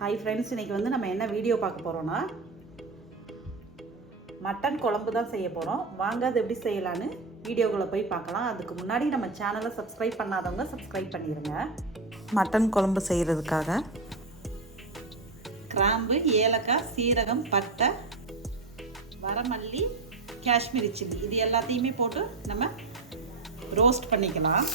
Hi friends, இன்றைக்கி வந்து நம்ம என்ன வீடியோ பார்க்க போகிறோன்னா மட்டன் குழம்பு தான் செய்ய போகிறோம். வாங்க அது எப்படி செய்யலான்னு வீடியோக்குள்ளே போய் பார்க்கலாம். அதுக்கு முன்னாடி நம்ம சேனலை சப்ஸ்கிரைப் பண்ணாதவங்க சப்ஸ்கிரைப் பண்ணிடுங்க. மட்டன் குழம்பு செய்கிறதுக்காக கிராம்பு, ஏலக்காய், சீரகம், பட்டை, வரமல்லி, காஷ்மீரி சில்லி இது எல்லாத்தையுமே போட்டு நம்ம ரோஸ்ட் பண்ணிக்கலாம்.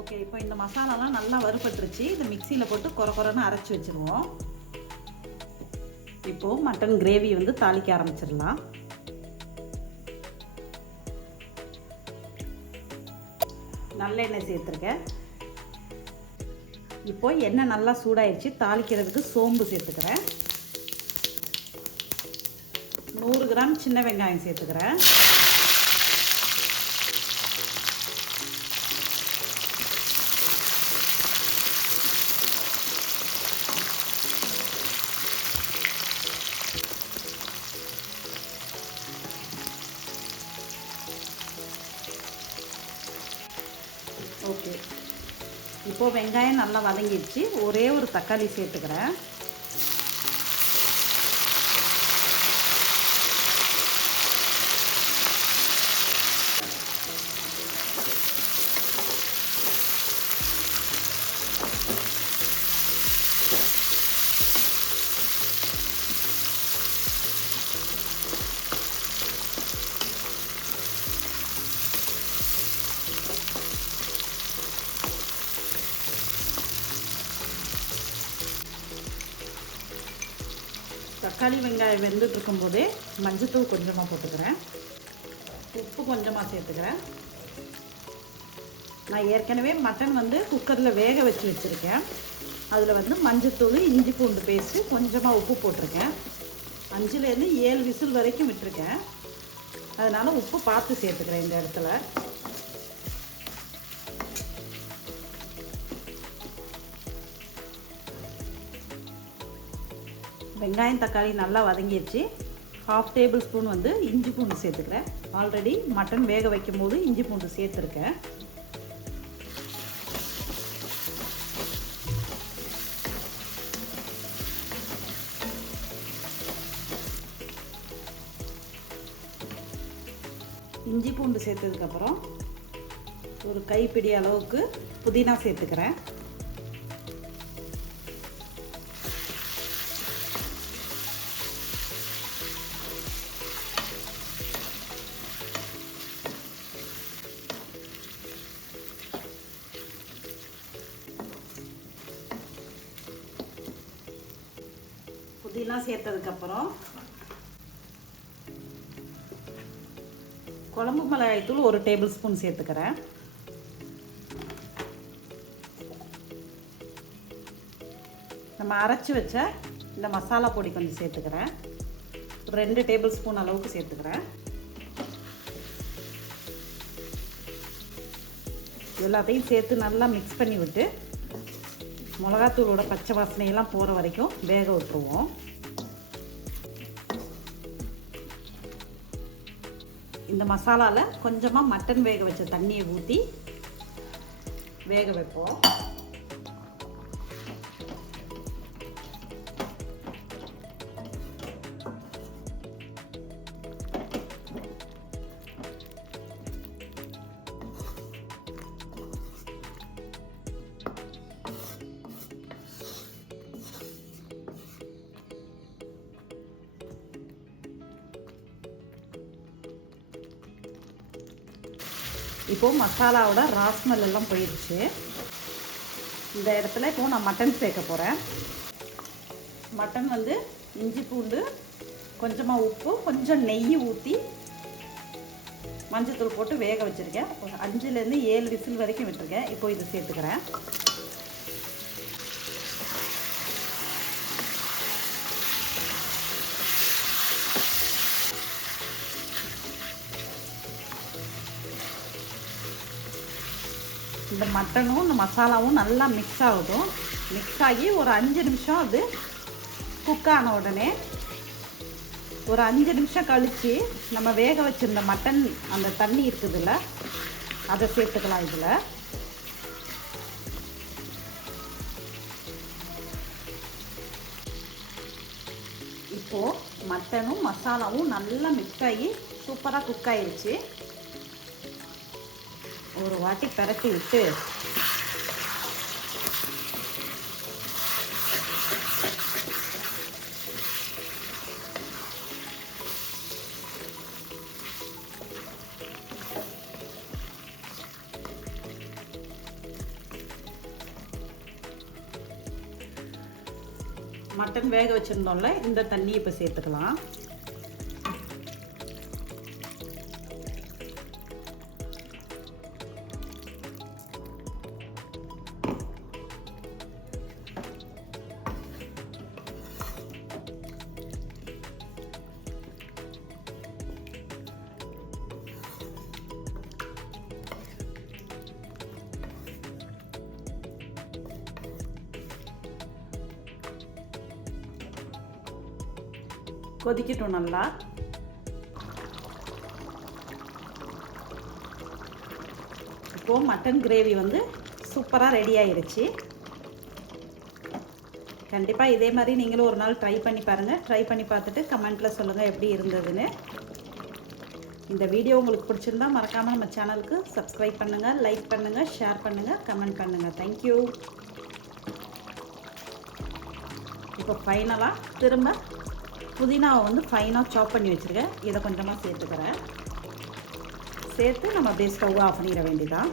ஓகே, இப்போ இந்த மசாலாலாம் நல்லா வறுபட்டுருச்சு. இது மிக்சியில் போட்டு கொரன்னு அரைச்சி வச்சுருவோம். இப்போது மட்டன் கிரேவி வந்து தாளிக்க ஆரம்பிச்சிடலாம். நல்லெண்ணெய் சேர்த்துருக்கேன். இப்போ எண்ணெய் நல்லா சூடாயிடுச்சு. தாளிக்கிறதுக்கு சோம்பு சேர்த்துக்கிறேன். 100 கிராம் சின்ன வெங்காயம் சேர்த்துக்கிறேன். ஓகே, இப்போது வெங்காயம் நல்லா வதங்கிடுச்சு. ஒரே ஒரு தக்காளி சேர்த்துக்கிறேன். தக்காளி வெங்காயம் வெந்துட்டு இருக்கும்போதே மஞ்சத்தூள் கொஞ்சமாக போட்டுக்கிறேன். உப்பு கொஞ்சமாக சேர்த்துக்கிறேன். நான் ஏற்கனவே மட்டன் வந்து குக்கரில் வேக வச்சு வச்சுருக்கேன். அதில் வந்து மஞ்சத்தூள், இஞ்சி பூண்டு பேஸ்ட்டு, கொஞ்சமாக உப்பு போட்டிருக்கேன். 5லேருந்து 7 விசில் வரைக்கும் விட்டுருக்கேன். அதனால் உப்பு பார்த்து சேர்த்துக்கிறேன் இந்த இடத்துல. வெங்காயம் தக்காளி நல்லா வதங்கிடுச்சு. 1/2 டேபிள் ஸ்பூன் வந்து இஞ்சி பூண்டு சேர்த்துக்கிறேன். ஆல்ரெடி மட்டன் வேக வைக்கும் போது இஞ்சி பூண்டு சேர்த்துருக்கேன். இஞ்சி பூண்டு சேர்த்ததுக்கப்புறம் ஒரு கைப்பிடி அளவுக்கு புதினா சேர்த்துக்கிறேன். புதினா சேர்த்ததுக்கப்புறம் குழம்பு மிளகாய்த்தூள் 1 டேபிள் ஸ்பூன் சேர்த்துக்கிறேன். நம்ம அரைச்சி வச்ச இந்த மசாலா பொடி கொஞ்சம் சேர்த்துக்கிறேன். 2 டேபிள் ஸ்பூன் அளவுக்கு சேர்த்துக்கிறேன். எல்லாத்தையும் சேர்த்து நல்லா மிக்ஸ் பண்ணி விட்டு மிளகாத்தூளோட பச்சை வாசனையெல்லாம் போகிற வரைக்கும் வேக விட்டுருவோம். இந்த மசாலாவில் கொஞ்சமாக மட்டன் வேக வச்ச தண்ணியை ஊற்றி வேக வைப்போம். இப்போது மசாலாவோட ராஸ்மெல் எல்லாம் போயிடுச்சு. இந்த இடத்துல இப்போது நான் மட்டன் சேர்க்க போகிறேன். மட்டன் வந்து இஞ்சி பூண்டு, கொஞ்சமாக உப்பு, கொஞ்சம் நெய் ஊற்றி மஞ்சத்தூள் போட்டு வேக வச்சுருக்கேன். 5லேருந்து 7 விசில் வரைக்கும் விட்டுருக்கேன். இப்போ இது சேர்த்துக்கிறேன். இந்த மட்டனும் இந்த மசாலாவும் நல்லா மிக்ஸ் ஆகுதும். மிக்ஸ் ஆகி ஒரு 5 நிமிஷம் அது குக் ஆன உடனே ஒரு 5 நிமிஷம் கழித்து நம்ம வேக வச்சுருந்த மட்டன் அந்த தண்ணி இருக்குதுல்ல, அதை சேர்த்துக்கலாம். இதில் இப்போது மட்டனும் மசாலாவும் நல்லா மிக்ஸ் ஆகி சூப்பராக குக் ஆயிடுச்சு. ஒரு வாட்டி பரட்டி விட்டு மட்டன் வேக வச்சுருந்தோம்ல, இந்த தண்ணி இப்போ சேர்த்துக்கலாம். கொதிக்கட்டும் நல்லா. இப்போது மட்டன் கிரேவி வந்து சூப்பராக ரெடி ஆயிடுச்சு. கண்டிப்பாக இதே மாதிரி நீங்களும் ஒரு நாள் ட்ரை பண்ணி பாருங்கள். ட்ரை பண்ணி பார்த்துட்டு கமெண்ட்டில் சொல்லுங்கள் எப்படி இருந்ததுன்னு. இந்த வீடியோ உங்களுக்கு பிடிச்சிருந்தா மறக்காமல் நம்ம சேனலுக்கு சப்ஸ்கிரைப் பண்ணுங்கள், லைக் பண்ணுங்கள், ஷேர் பண்ணுங்கள், கமெண்ட் பண்ணுங்கள். தேங்க்யூ. இப்போ ஃபைனலாக திரும்ப புதினாவை வந்து ஃபைனாக சாப் பண்ணி வச்சுருக்கேன். இதை கொஞ்சமாக சேர்த்துக்கிறேன். சேர்த்து நம்ம அப்படியே ஸ்டவ் ஆஃப் பண்ணிட வேண்டியதான்.